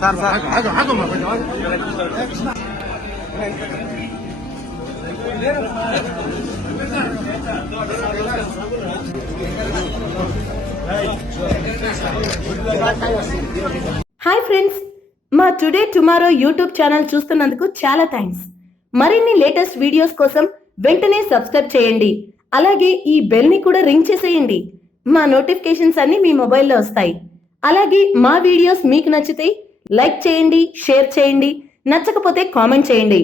Sir sir ఆగమ్మా కొంచెం hi friends, మా టుడే టుమారో యూట్యూబ్ ఛానల్ చూస్తున్నందుకు చాలా థ్యాంక్స్. మరిన్ని లేటెస్ట్ వీడియోస్ కోసం వెంటనే సబ్స్క్రైబ్ చేయండి. అలాగే ఈ బెల్ ని కూడా రింగ్ చేసేయండి. మా నోటిఫికేషన్స్ అన్ని మీ మొబైల్లో వస్తాయి. అలాగే మా వీడియోస్ మీకు నచ్చితే లైక్ చేయండి, షేర్ చేయండి, నచ్చకపోతే కామెంట్ చేయండి.